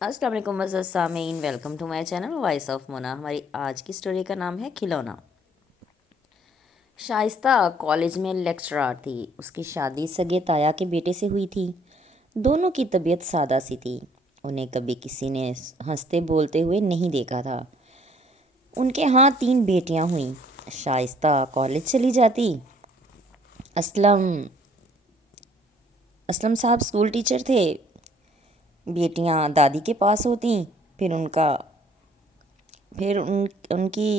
السلام علیکم معزز سامعین، welcome to my channel voice of Mona. ہماری آج کی سٹوری کا نام ہے کھلونا۔ شائستہ کالج میں لیکچرار تھی۔ اس کی شادی سگے تایا کے بیٹے سے ہوئی تھی۔ دونوں کی طبیعت سادہ سی تھی۔ انہیں کبھی کسی نے ہنستے بولتے ہوئے نہیں دیکھا تھا۔ ان کے ہاں 3 بیٹیاں ہوئیں۔ شائستہ کالج چلی جاتی۔ اسلم صاحب اسکول ٹیچر تھے۔ بیٹیاں دادی کے پاس ہوتیں۔ پھر ان کی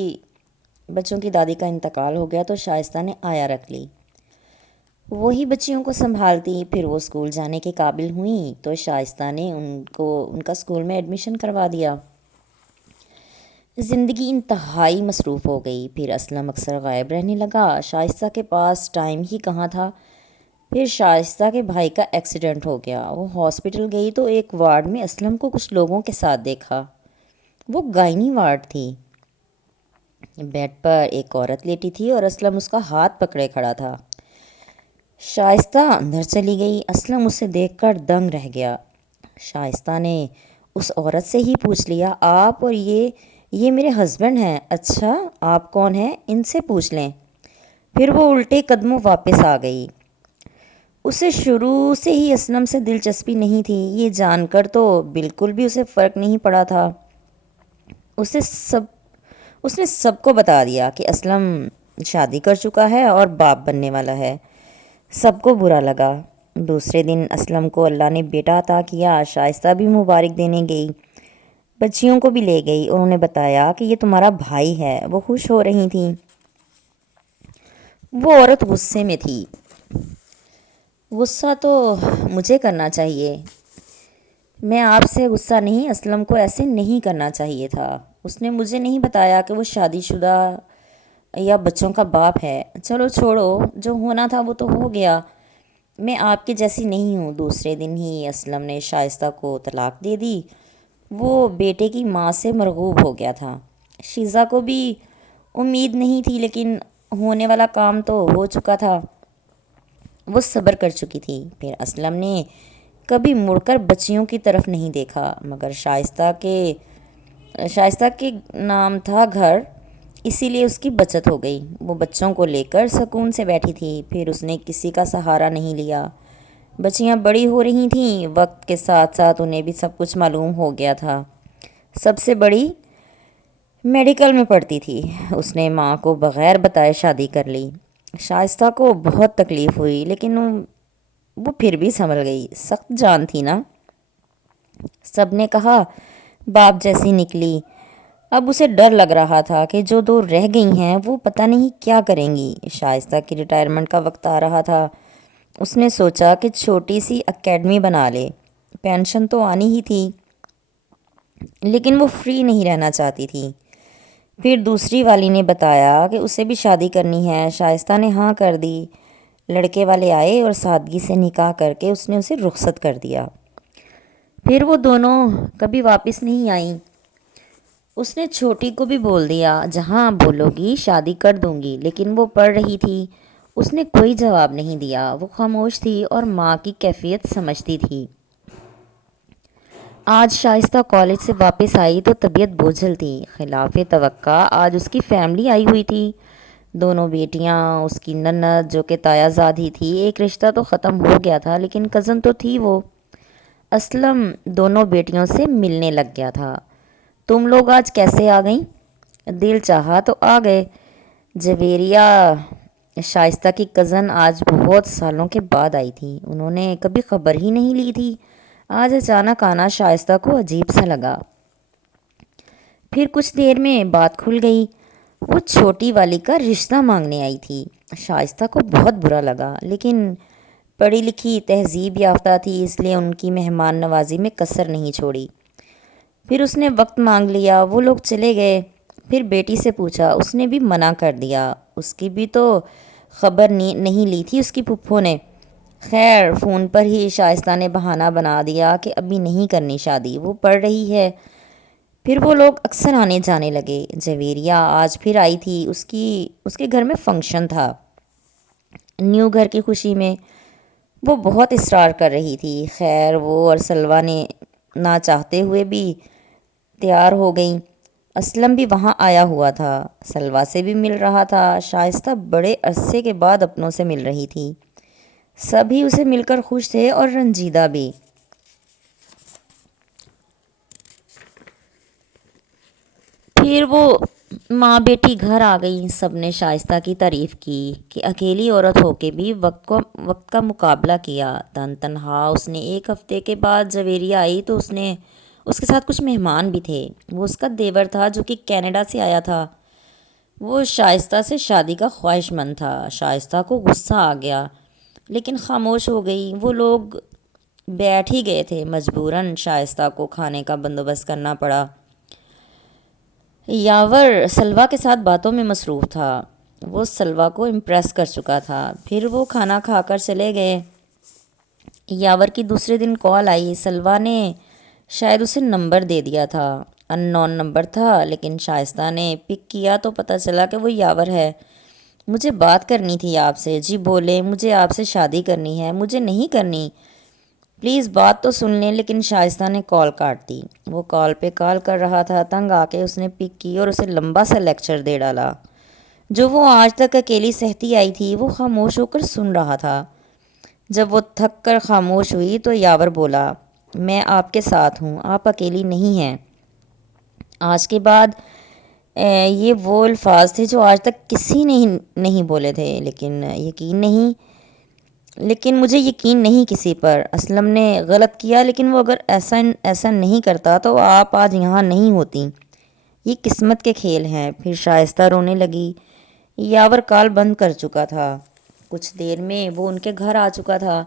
بچوں کی دادی کا انتقال ہو گیا تو شائستہ نے آیا رکھ لی۔ وہی بچیوں کو سنبھالتی۔ پھر وہ اسکول جانے کے قابل ہوئیں تو شائستہ نے ان کا اسکول میں ایڈمیشن کروا دیا۔ زندگی انتہائی مصروف ہو گئی۔ پھر اسلم اکثر غائب رہنے لگا۔ شائستہ کے پاس ٹائم ہی کہاں تھا۔ پھر شائستہ کے بھائی کا ایکسیڈنٹ ہو گیا۔ وہ ہاسپٹل گئی تو ایک وارڈ میں اسلم کو کچھ لوگوں کے ساتھ دیکھا۔ وہ گائنی وارڈ تھی۔ بیڈ پر ایک عورت لیٹی تھی اور اسلم اس کا ہاتھ پکڑے کھڑا تھا۔ شائستہ اندر چلی گئی۔ اسلم اسے دیکھ کر دنگ رہ گیا۔ شائستہ نے اس عورت سے ہی پوچھ لیا، آپ اور یہ میرے ہسبینڈ ہیں۔ اچھا، آپ کون ہیں؟ ان سے پوچھ لیں۔ پھر وہ الٹے قدموں واپس آ گئی۔ اسے شروع سے ہی اسلم سے دلچسپی نہیں تھی۔ یہ جان کر تو بالکل بھی اسے فرق نہیں پڑا تھا۔ اس نے سب کو بتا دیا کہ اسلم شادی کر چکا ہے اور باپ بننے والا ہے۔ سب کو برا لگا۔ دوسرے دن اسلم کو اللہ نے بیٹا عطا کیا۔ شائستہ بھی مبارک دینے گئی۔ بچیوں کو بھی لے گئی اور انہیں بتایا کہ یہ تمہارا بھائی ہے۔ وہ خوش ہو رہی تھیں۔ وہ عورت غصے میں تھی۔ غصہ تو مجھے کرنا چاہیے۔ میں آپ سے غصہ نہیں، اسلم کو ایسے نہیں کرنا چاہیے تھا۔ اس نے مجھے نہیں بتایا کہ وہ شادی شدہ یا بچوں کا باپ ہے۔ چلو چھوڑو، جو ہونا تھا وہ تو ہو گیا۔ میں آپ کے جیسی نہیں ہوں۔ دوسرے دن ہی اسلم نے شائستہ کو طلاق دے دی۔ وہ بیٹے کی ماں سے مرغوب ہو گیا تھا۔ شیزہ کو بھی امید نہیں تھی، لیکن ہونے والا کام تو ہو چکا تھا۔ وہ صبر کر چکی تھی۔ پھر اسلم نے کبھی مڑ کر بچیوں کی طرف نہیں دیکھا، مگر شائستہ کے نام تھا گھر، اسی لیے اس کی بچت ہو گئی۔ وہ بچوں کو لے کر سکون سے بیٹھی تھی۔ پھر اس نے کسی کا سہارا نہیں لیا۔ بچیاں بڑی ہو رہی تھیں۔ وقت کے ساتھ ساتھ انہیں بھی سب کچھ معلوم ہو گیا تھا۔ سب سے بڑی میڈیکل میں پڑھتی تھی۔ اس نے ماں کو بغیر بتائے شادی کر لی۔ شائستہ کو بہت تکلیف ہوئی، لیکن وہ پھر بھی سنبھل گئی۔ سخت جان تھی نا۔ سب نے کہا باپ جیسی نکلی۔ اب اسے ڈر لگ رہا تھا کہ جو 2 رہ گئی ہیں وہ پتہ نہیں کیا کریں گی۔ شائستہ کی ریٹائرمنٹ کا وقت آ رہا تھا۔ اس نے سوچا کہ چھوٹی سی اکیڈمی بنا لے۔ پینشن تو آنی ہی تھی، لیکن وہ فری نہیں رہنا چاہتی تھی۔ پھر دوسری والی نے بتایا کہ اسے بھی شادی کرنی ہے۔ شائستہ نے ہاں کر دی۔ لڑکے والے آئے اور سادگی سے نکاح کر کے اس نے اسے رخصت کر دیا۔ پھر وہ دونوں کبھی واپس نہیں آئیں۔ اس نے چھوٹی کو بھی بول دیا، جہاں بولو گی شادی کر دوں گی، لیکن وہ پڑھ رہی تھی۔ اس نے کوئی جواب نہیں دیا۔ وہ خاموش تھی اور ماں کی کیفیت سمجھتی تھی۔ آج شائستہ کالج سے واپس آئی تو طبیعت بوجھل تھی۔ خلاف توقع آج اس کی فیملی آئی ہوئی تھی۔ دونوں بیٹیاں، اس کی نند جو کہ تایا زادی تھی، ایک رشتہ تو ختم ہو گیا تھا لیکن کزن تو تھی وہ۔ اسلم دونوں بیٹیوں سے ملنے لگ گیا تھا۔ تم لوگ آج کیسے آ گئیں؟ دل چاہا تو آ گئے۔ جویریہ شائستہ کی کزن آج بہت سالوں کے بعد آئی تھی۔ انہوں نے کبھی خبر ہی نہیں لی تھی۔ آج اچانک آنا شائستہ کو عجیب سا لگا۔ پھر کچھ دیر میں بات کھل گئی۔ وہ چھوٹی والی کا رشتہ مانگنے آئی تھی۔ شائستہ کو بہت برا لگا، لیکن پڑھی لکھی تہذیب یافتہ تھی، اس لیے ان کی مہمان نوازی میں کسر نہیں چھوڑی۔ پھر اس نے وقت مانگ لیا۔ وہ لوگ چلے گئے۔ پھر بیٹی سے پوچھا، اس نے بھی منع کر دیا۔ اس کی بھی تو خبر نہیں لی تھی اس کی پھپھو نے۔ خیر فون پر ہی شائستہ نے بہانہ بنا دیا کہ ابھی نہیں کرنی شادی، وہ پڑھ رہی ہے۔ پھر وہ لوگ اکثر آنے جانے لگے۔ جویریہ آج پھر آئی تھی۔ اس کے گھر میں فنکشن تھا، نیو گھر کی خوشی میں۔ وہ بہت اصرار کر رہی تھی۔ خیر وہ اور نہ چاہتے ہوئے بھی تیار ہو گئیں۔ اسلم بھی وہاں آیا ہوا تھا، سلویٰ سے بھی مل رہا تھا۔ شائستہ بڑے عرصے کے بعد اپنوں سے مل رہی تھی۔ سبھی اسے مل کر خوش تھے اور رنجیدہ بھی۔ پھر وہ ماں بیٹی گھر آ گئی۔ سب نے شائستہ کی تعریف کی کہ اکیلی عورت ہو کے بھی وقت کا مقابلہ کیا۔ تنہا اس نے ایک ہفتے کے بعد جویریہ آئی تو اس کے ساتھ کچھ مہمان بھی تھے۔ وہ اس کا دیور تھا جو کہ کینیڈا سے آیا تھا۔ وہ شائستہ سے شادی کا خواہش مند تھا۔ شائستہ کو غصہ آ گیا لیکن خاموش ہو گئی۔ وہ لوگ بیٹھ ہی گئے تھے، مجبوراً شائستہ کو کھانے کا بندوبست کرنا پڑا۔ یاور سلویٰ کے ساتھ باتوں میں مصروف تھا۔ وہ سلویٰ کو امپریس کر چکا تھا۔ پھر وہ کھانا کھا کر چلے گئے۔ یاور کی دوسرے دن کال آئی۔ سلویٰ نے شاید اسے نمبر دے دیا تھا، ان نون نمبر تھا، لیکن شائستہ نے پک کیا تو پتہ چلا کہ وہ یاور ہے۔ مجھے بات کرنی تھی آپ سے۔ جی بولے، مجھے آپ سے شادی کرنی ہے۔ مجھے نہیں کرنی، پلیز بات تو سن لیں۔ لیکن شائستہ نے کال کاٹ دی۔ وہ کال پہ کال کر رہا تھا۔ تنگ آ کے اس نے پک کی اور اسے لمبا سا لیکچر دے ڈالا جو وہ آج تک اکیلی سہتی آئی تھی۔ وہ خاموش ہو کر سن رہا تھا۔ جب وہ تھک کر خاموش ہوئی تو یاور بولا، میں آپ کے ساتھ ہوں، آپ اکیلی نہیں ہیں۔ آج کے بعد یہ وہ الفاظ تھے جو آج تک کسی نے نہیں بولے تھے۔ لیکن مجھے یقین نہیں کسی پر۔ اسلم نے غلط کیا، لیکن وہ اگر ایسا نہیں کرتا تو آپ آج یہاں نہیں ہوتی۔ یہ قسمت کے کھیل ہیں۔ پھر شائستہ رونے لگی۔ یاور کال بند کر چکا تھا۔ کچھ دیر میں وہ ان کے گھر آ چکا تھا۔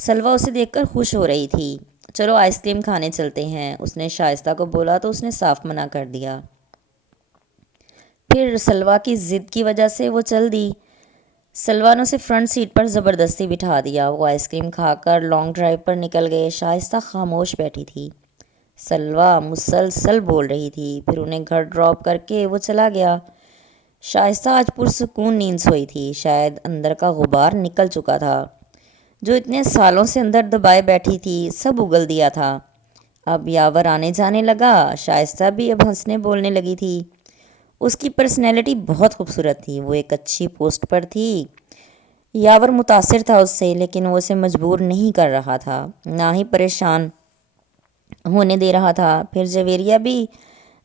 سلویٰ اسے دیکھ کر خوش ہو رہی تھی۔ چلو آئس کریم کھانے چلتے ہیں، اس نے شائستہ کو بولا تو اس نے صاف منع کر دیا۔ پھر سلویٰ کی ضد کی وجہ سے وہ چل دی۔ سلویٰ نے اسے فرنٹ سیٹ پر زبردستی بٹھا دیا۔ وہ آئس کریم کھا کر لانگ ڈرائیو پر نکل گئے۔ شائستہ خاموش بیٹھی تھی۔ سلویٰ مسلسل بول رہی تھی۔ پھر انہیں گھر ڈراپ کر کے وہ چلا گیا۔ شائستہ آج پرسکون نیند سوئی تھی۔ شاید اندر کا غبار نکل چکا تھا جو اتنے سالوں سے اندر دبائے بیٹھی تھی، سب اگل دیا تھا۔ اب یاور آنے جانے لگا۔ شائستہ بھی اب ہنسنے بولنے لگی تھی۔ اس کی پرسنالٹی بہت خوبصورت تھی۔ وہ ایک اچھی پوسٹ پر تھی۔ یاور متاثر تھا اس سے، لیکن وہ اسے مجبور نہیں کر رہا تھا، نہ ہی پریشان ہونے دے رہا تھا۔ پھر جویریہ بھی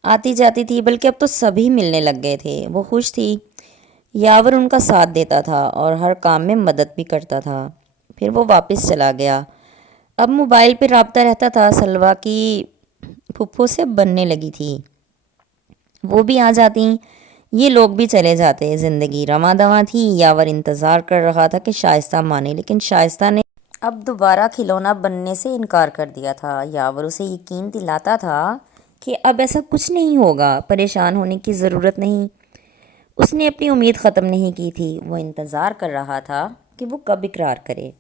آتی جاتی تھی، بلکہ اب تو سبھی ملنے لگ گئے تھے۔ وہ خوش تھی۔ یاور ان کا ساتھ دیتا تھا اور ہر کام میں مدد بھی کرتا تھا۔ پھر وہ واپس چلا گیا۔ اب موبائل پہ رابطہ رہتا تھا۔ سلویٰ کی پھپھو سے بننے لگی تھی، وہ بھی آ جاتی، یہ لوگ بھی چلے جاتے۔ زندگی رواں دواں تھی۔ یاور انتظار کر رہا تھا کہ شائستہ مانے، لیکن شائستہ نے اب دوبارہ کھلونا بننے سے انکار کر دیا تھا۔ یاور اسے یقین دلاتا تھا کہ اب ایسا کچھ نہیں ہوگا، پریشان ہونے کی ضرورت نہیں۔ اس نے اپنی امید ختم نہیں کی تھی۔ وہ انتظار کر رہا تھا کہ وہ کب اقرار کرے۔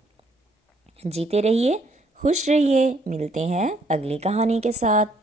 جیتے رہیے، خوش رہیے۔ ملتے ہیں اگلی کہانی کے ساتھ۔